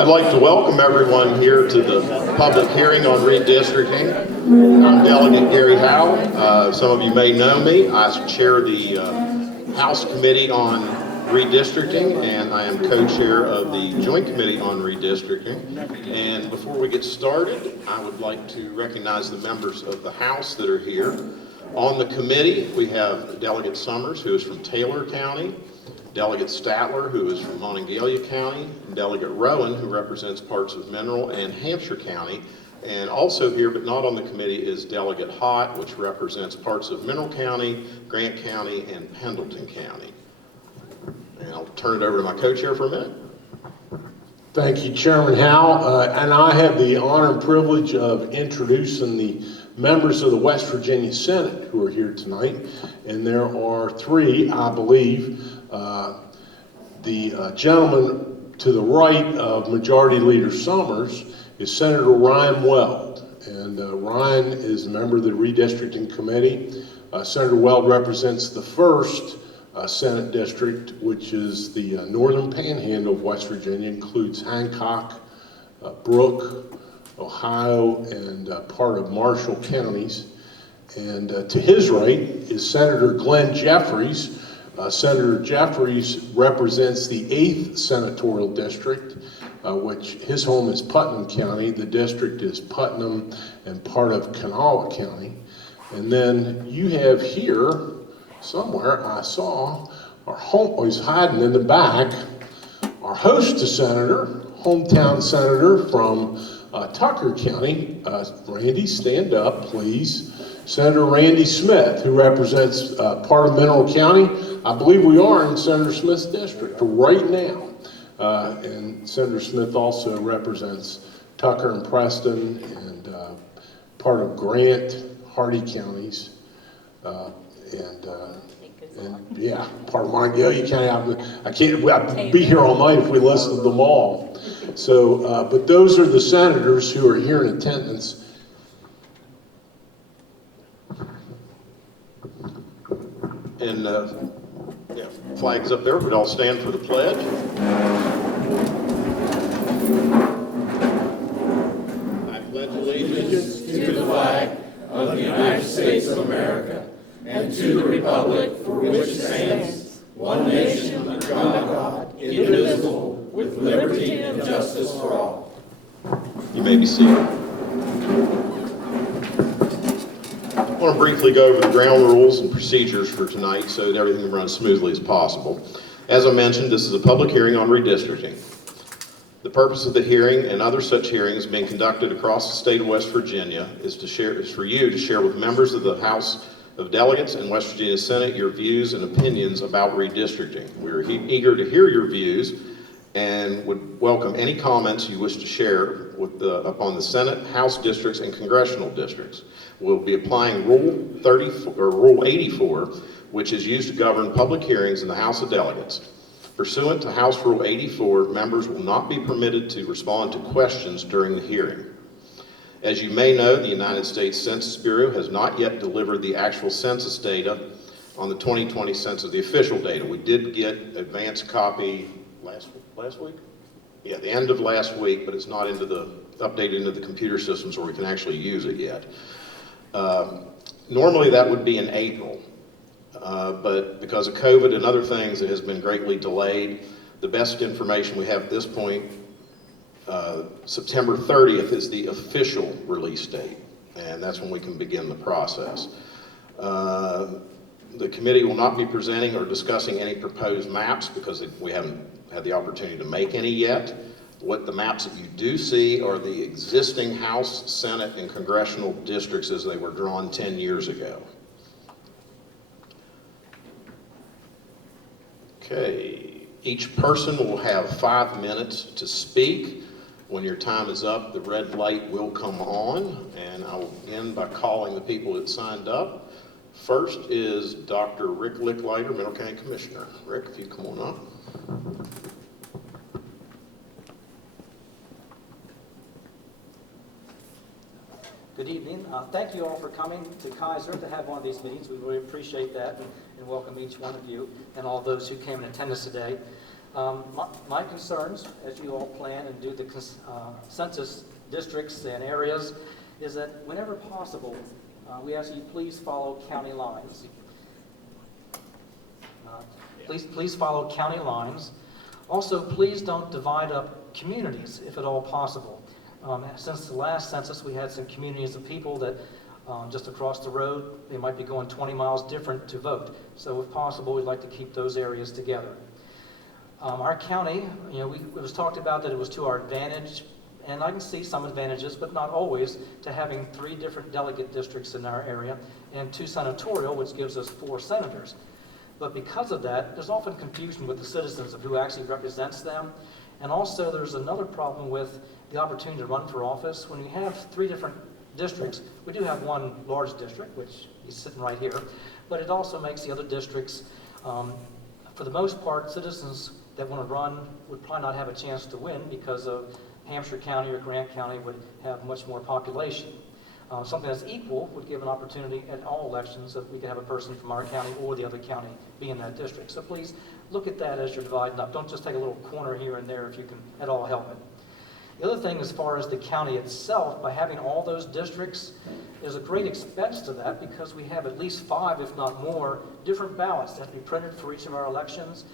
I'd like to welcome everyone here to the public hearing on redistricting. I'm Delegate Gary Howe. Some of you may know me. I chair the House Committee on Redistricting, and I am co-chair of the Joint Committee on Redistricting. And before we get started, I would like to recognize the members of the House that are here. On the committee, we have Delegate Summers, who is from Taylor County, Delegate Statler, who is from Monongalia County, and Delegate Rowan, who represents parts of Mineral and Hampshire County. And also here, but not on the committee, is Delegate Hott, which represents parts of Mineral County, Grant County, and Pendleton County. And I'll turn it over to my co-chair for a minute. Thank you, Chairman Howe. And I have the honor and privilege of introducing the members of the West Virginia Senate who are here tonight. And there are three, I believe. The gentleman to the right of Majority Leader Summers is Senator Ryan Weld. And Ryan is a member of the Redistricting Committee. Senator Weld represents the first Senate district, which is the northern panhandle of West Virginia, includes Hancock, Brooke, Ohio, and part of Marshall counties. And to his right is Senator Glenn Jeffries. Senator Jeffries represents the 8th Senatorial District, which his home is Putnam County. The district is Putnam and part of Kanawha County. And then you have here, somewhere I saw, our home, oh, he's hiding in the back, our host to senator, hometown senator from Tucker County. Randy, stand up, please. Senator Randy Smith, who represents part of Mineral County. I believe we are in Senator Smith's district right now. And Senator Smith also represents Tucker and Preston and part of Grant, Hardy counties. And yeah, part of Monongalia County. I'd be here all night if we listed them all. So, but those are the senators who are here in attendance. And yeah, flags up there. We'd all stand for the pledge. I pledge allegiance to the flag of the United States of America and to the republic for which it stands, one nation under God, indivisible, with liberty and justice for all. You may be seated. I want to briefly go over the ground rules and procedures for tonight so that everything runs smoothly as possible. As I mentioned, this is a public hearing on redistricting. The purpose of the hearing and other such hearings being conducted across the state of West Virginia is for you to share with members of the House of Delegates and West Virginia Senate your views and opinions about redistricting. We're eager to hear your views and would welcome any comments you wish to share upon the Senate, House districts, and congressional districts. We'll be applying Rule 84, which is used to govern public hearings in the House of Delegates. Pursuant to House Rule 84, members will not be permitted to respond to questions during the hearing. As you may know, the United States Census Bureau has not yet delivered the actual census data on the 2020 census, the official data. We did get advance copy last week? Yeah, the end of last week, but it's not updated into the computer systems where we can actually use it yet. Normally that would be in April, but because of COVID and other things, it has been greatly delayed. The best information we have at this point, September 30th is the official release date, and that's when we can begin the process. The committee will not be presenting or discussing any proposed maps because we haven't had the opportunity to make any yet. What the maps that you do see are the existing House, Senate, and congressional districts as they were drawn 10 years ago. Okay, each person will have 5 minutes to speak. When your time is up, the red light will come on, and I will begin by calling the people that signed up. First is Dr. Rick Licklighter, Mineral County Commissioner. Rick, if you come on up. Good evening. Thank you all for coming to Kaiser to have one of these meetings. We really appreciate that and welcome each one of you and all those who came in attendance today. My concerns, as you all plan and do the census districts and areas, is that whenever possible, we ask you please follow county lines. Please follow county lines. Also, please don't divide up communities if at all possible. Since the last census, we had some communities of people that just across the road, they might be going 20 miles different to vote. So if possible, we'd like to keep those areas together. Our county, it was talked about that it was to our advantage, and I can see some advantages, but not always, to having 3 different delegate districts in our area and 2 senatorial, which gives us 4 senators. But because of that, there's often confusion with the citizens of who actually represents them. And also there's another problem with the opportunity to run for office. When you have 3 different districts, we do have 1 large district, which is sitting right here, but it also makes the other districts, for the most part, citizens that want to run would probably not have a chance to win because of Hampshire County or Grant County would have much more population. Something that's equal would give an opportunity at all elections that we could have a person from our county or the other county be in that district. So please look at that as you're dividing up. Don't just take a little corner here and there if you can at all help it. The other thing, as far as the county itself, by having all those districts, there's a great expense to that because we have at least 5, if not more, different ballots that have to be printed for each of our elections.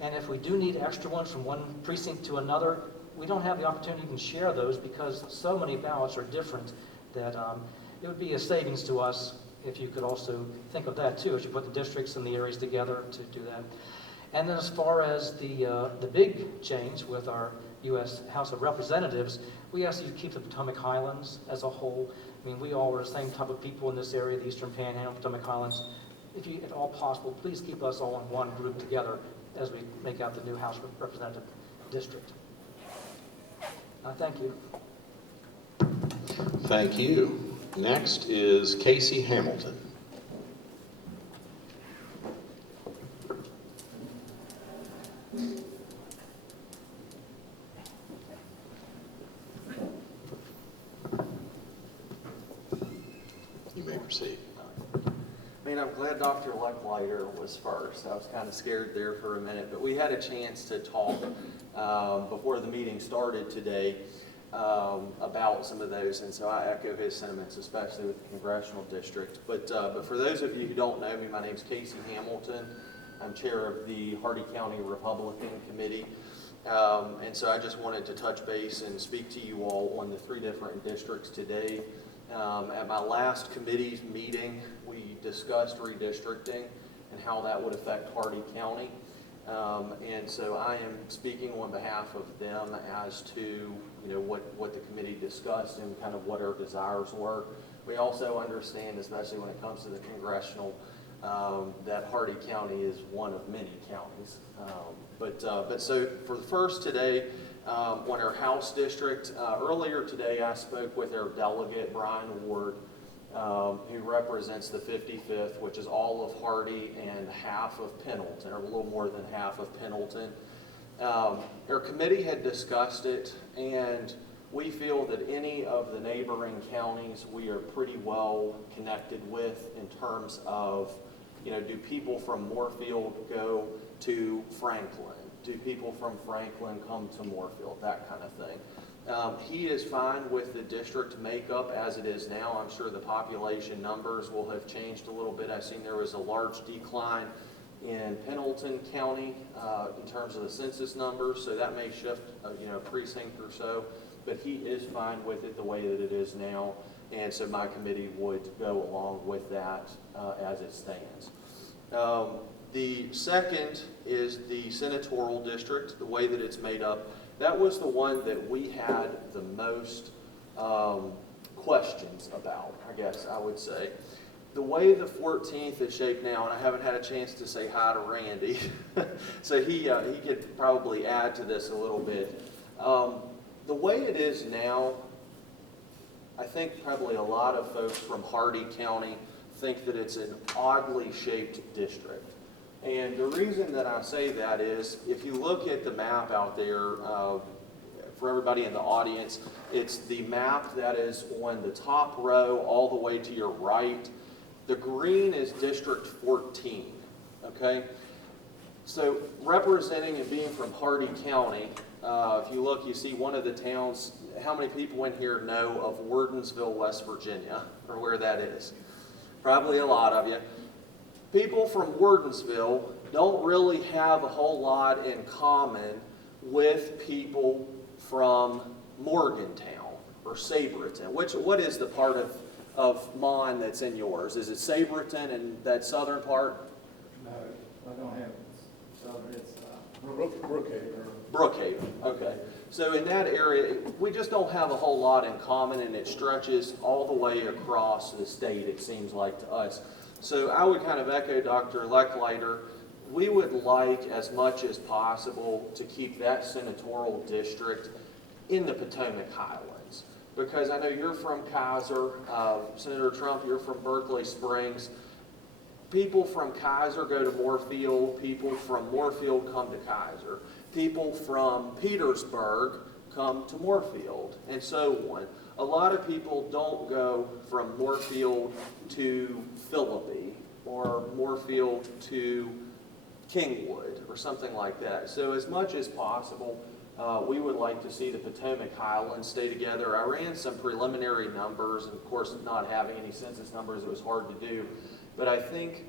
And if we do need extra ones from one precinct to another, we don't have the opportunity to even share those because so many ballots are different that it would be a savings to us if you could also think of that too, as you put the districts and the areas together to do that. And then as far as the big change with our U.S. House of Representatives, we ask that you keep the Potomac Highlands as a whole. I mean, we all are the same type of people in this area, the Eastern Panhandle, Potomac Highlands. If you, at all possible, please keep us all in one group together as we make out the new House of Representative district. Thank you. Thank you. Next is Casey Hamilton. You may proceed. I mean, I'm glad Dr. Licklighter was first. I was kind of scared there for a minute, but we had a chance to talk before the meeting started today about some of those, and so I echo his sentiments, especially with the congressional district. But for those of you who don't know me, my name's Casey Hamilton. I'm chair of the Hardy County Republican Committee, and so I just wanted to touch base and speak to you all on the 3 different districts today. At my last committee meeting, we discussed redistricting and how that would affect Hardy County. And so I am speaking on behalf of them as to what the committee discussed and kind of what our desires were. We also understand, especially when it comes to the congressional, that Hardy County is one of many counties. But so for the first today, on our House district, earlier today I spoke with our delegate, Brian Ward, who represents the 55th, which is all of Hardy and half of Pendleton, or a little more than half of Pendleton. Our committee had discussed it, and we feel that any of the neighboring counties we are pretty well connected with in terms of, do people from Moorfield go to Franklin? Do people from Franklin come to Moorfield? That kind of thing. He is fine with the district makeup as it is now. I'm sure the population numbers will have changed a little bit. I've seen there was a large decline in Pendleton County in terms of the census numbers, so that may shift a precinct or so, but he is fine with it the way that it is now, and so my committee would go along with that as it stands. The second is the senatorial district, the way that it's made up. That was the one that we had the most questions about, I guess I would say. The way the 14th is shaped now, and I haven't had a chance to say hi to Randy, so he could probably add to this a little bit. The way it is now, I think probably a lot of folks from Hardy County think that it's an oddly shaped district. And the reason that I say that is, if you look at the map out there, for everybody in the audience, it's the map that is on the top row all the way to your right. The green is District 14, okay? So representing and being from Hardy County, if you look, you see one of the towns. How many people in here know of Wardensville, West Virginia, or where that is? Probably a lot of you. People from Wardensville don't really have a whole lot in common with people from Morgantown or Sabreton. What is the part of Mon that's in yours? Is it Sabreton and that southern part? No, I don't have southern, it's Brookhaven. Brookhaven, okay. So in that area, we just don't have a whole lot in common, and it stretches all the way across the state, it seems like to us. So I would kind of echo Dr. Licklighter. We would like, as much as possible, to keep that senatorial district in the Potomac Highlands. Because I know you're from Kaiser, Senator Trump, you're from Berkeley Springs. People from Kaiser go to Moorfield, people from Moorfield come to Kaiser. People from Petersburg come to Moorfield, and so on. A lot of people don't go from Moorfield to Philippi or Moorfield to Kingwood or something like that. So as much as possible, we would like to see the Potomac Highlands stay together. I ran some preliminary numbers, and of course not having any census numbers, it was hard to do. But I think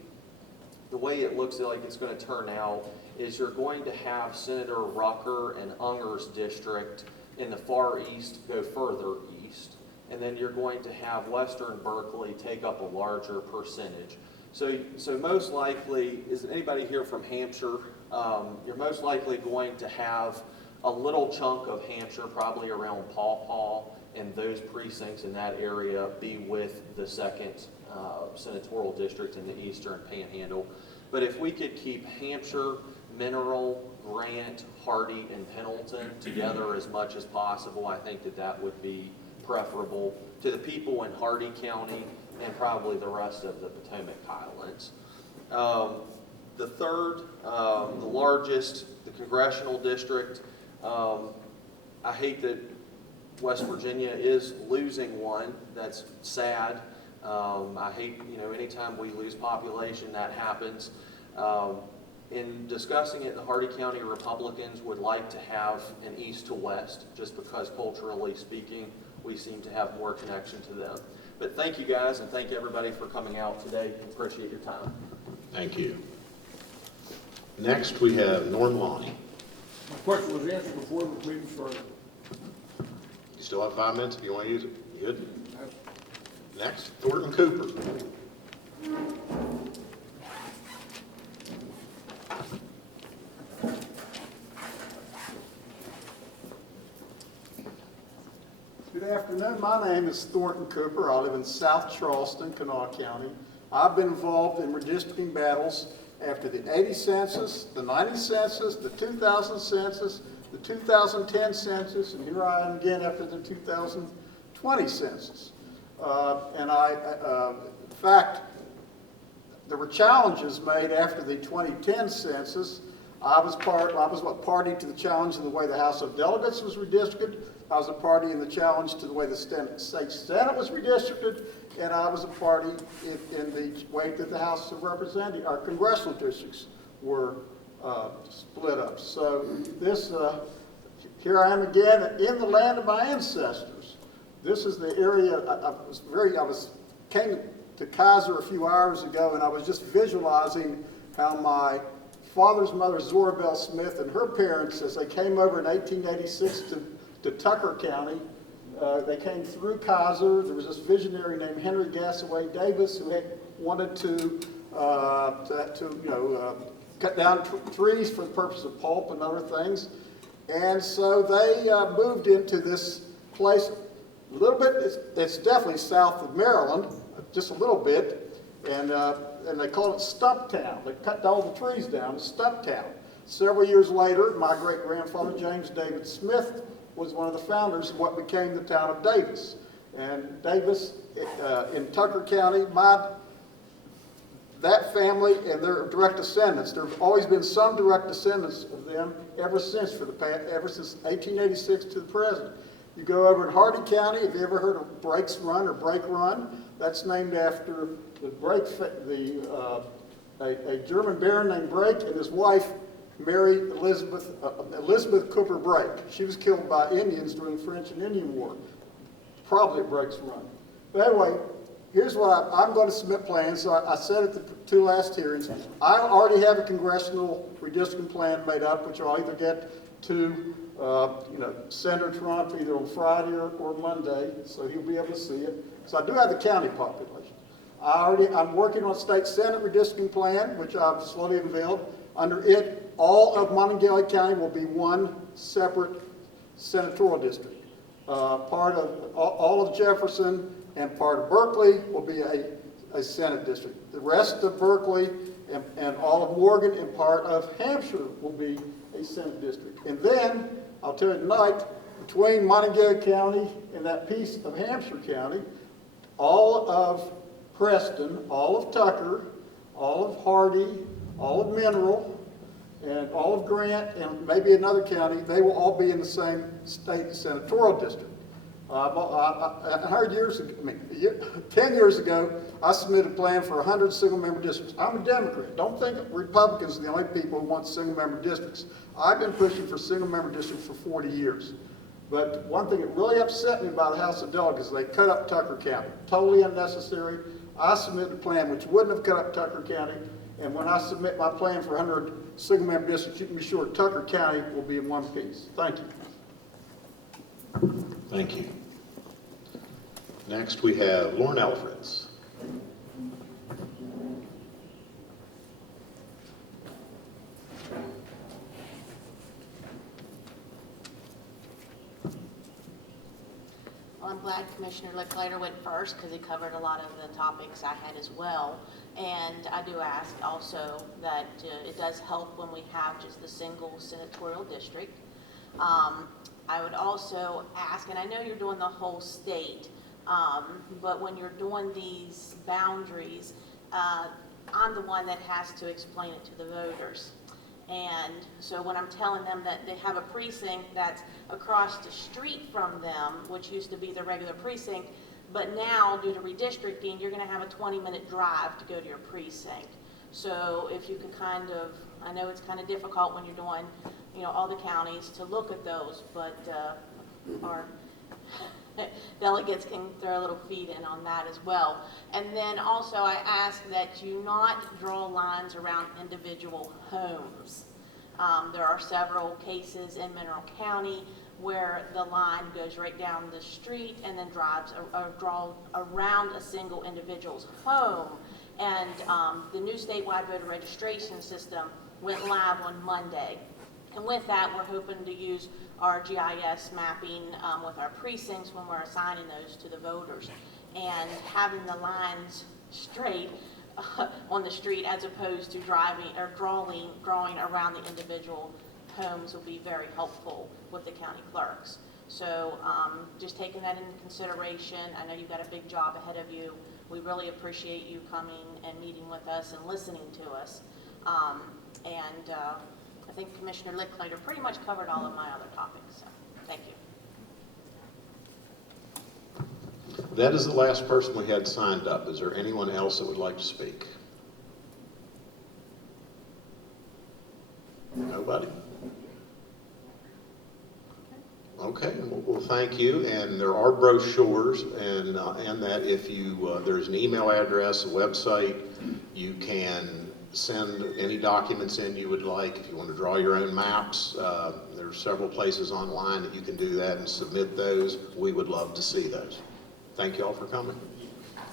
the way it looks like it's going to turn out is you're going to have Senator Rucker and Unger's district in the far east go further east. And then you're going to have Western Berkeley take up a larger percentage. So most likely, is anybody here from Hampshire? You're most likely going to have a little chunk of Hampshire, probably around Paw Paw, and those precincts in that area be with the second senatorial district in the Eastern Panhandle. But if we could keep Hampshire, Mineral, Grant, Hardy, and Pendleton together as much as possible, I think that that would be preferable to the people in Hardy County and probably the rest of the Potomac Highlands. The third, the largest, the congressional district, I hate that West Virginia is losing one. That's sad. I hate, anytime we lose population, that happens. In discussing it, the Hardy County Republicans would like to have an east to west, just because culturally speaking, we seem to have more connection to them. But thank you guys, and thank everybody for coming out today. Appreciate your time. Thank you. Next, we have Norm Lonnie. My question was answered before the meeting started. You still have 5 minutes if you want to use it. You good? Next, Thornton Cooper. Good afternoon. My name is Thornton Cooper. I live in South Charleston, Kanawha County. I've been involved in redistricting battles after the 80 census, the 90 census, the 2000 census, the 2010 census, and here I am again after the 2020 census. In fact, there were challenges made after the 2010 census. I was party to the challenge in the way the House of Delegates was redistricted. I was a party in the challenge to the way the state Senate was redistricted, and I was a party in the way that the House of Representatives, our congressional districts, were split up. So here I am again in the land of my ancestors. This is the area came to Kaiser a few hours ago, and I was just visualizing how my father's mother, Zorabelle Smith, and her parents, as they came over in 1886 to Tucker County, they came through Kaiser. There was this visionary named Henry Gassaway Davis who had wanted to cut down trees for the purpose of pulp and other things. And so they moved into this place a little bit, it's definitely south of Maryland, just a little bit, and they called it Stumptown. They cut all the trees down, Stumptown. Several years later, my great-grandfather, James David Smith, was one of the founders of what became the town of Davis. And Davis, in Tucker County, that family and their direct descendants, there have always been some direct descendants of them ever since 1886 to the present. You go over in Hardy County, have you ever heard of Breaks Run or Brake Run? That's named after a German baron named Brake and his wife Mary Elizabeth Cooper Brake. She was killed by Indians during the French and Indian War, probably at Brake's Run. But anyway, here's what I'm going to submit plans. So I said at the two last hearings, I already have a congressional redistricting plan made up, which I'll either get to Senator Trump either on Friday or Monday, so he'll be able to see it. So I do have the county population. I'm working on a state senate redistricting plan, which I've slowly unveiled. Under it, all of Monongalia County will be one separate senatorial district. Part of all of Jefferson and part of Berkeley will be a Senate district. The rest of Berkeley and all of Morgan and part of Hampshire will be a Senate district. And then, I'll tell you tonight, between Monongalia County and that piece of Hampshire County, all of Preston, all of Tucker, all of Hardy, all of Mineral, and all of Grant, and maybe another county, they will all be in the same state senatorial district. 10 years ago, I submitted a plan for 100 single-member districts. I'm a Democrat. Don't think Republicans are the only people who want single-member districts. I've been pushing for single-member districts for 40 years. But one thing that really upset me about the House of Delegates is they cut up Tucker County. Totally unnecessary. I submitted a plan which wouldn't have cut up Tucker County. And when I submit my plan for 100 single-member districts, you can be sure Tucker County will be in one piece. Thank you. Thank you. Next, we have Lauren Alfreds. Well, I'm glad Commissioner Licklighter went first because he covered a lot of the topics I had as well. And I do ask also that it does help when we have just the single senatorial district. I would also ask, and I know you're doing the whole state, but when you're doing these boundaries, I'm the one that has to explain it to the voters. And so when I'm telling them that they have a precinct that's across the street from them, which used to be the regular precinct, but now due to redistricting, you're going to have a 20-minute drive to go to your precinct. So if you could kind of, I know it's kind of difficult when you're doing, all the counties to look at those, but our delegates can throw a little feed in on that as well. And then also I ask that you not draw lines around individual homes. There are several cases in Mineral County where the line goes right down the street and then draws around a single individual's home. And the new statewide voter registration system went live on Monday. And with that, we're hoping to use our GIS mapping with our precincts when we're assigning those to the voters. And having the lines straight on the street as opposed to driving or drawing around the individual homes will be very helpful with the county clerks. So just taking that into consideration, I know you've got a big job ahead of you. We really appreciate you coming and meeting with us and listening to us. I think Commissioner Licklighter pretty much covered all of my other topics, so thank you. That is the last person we had signed up. Is there anyone else that would like to speak? Nobody? Okay, well, thank you. And there are brochures, and that if you, there's an email address, a website, you can send any documents in you would like. If you want to draw your own maps, there are several places online that you can do that and submit those. We would love to see those. Thank you all for coming.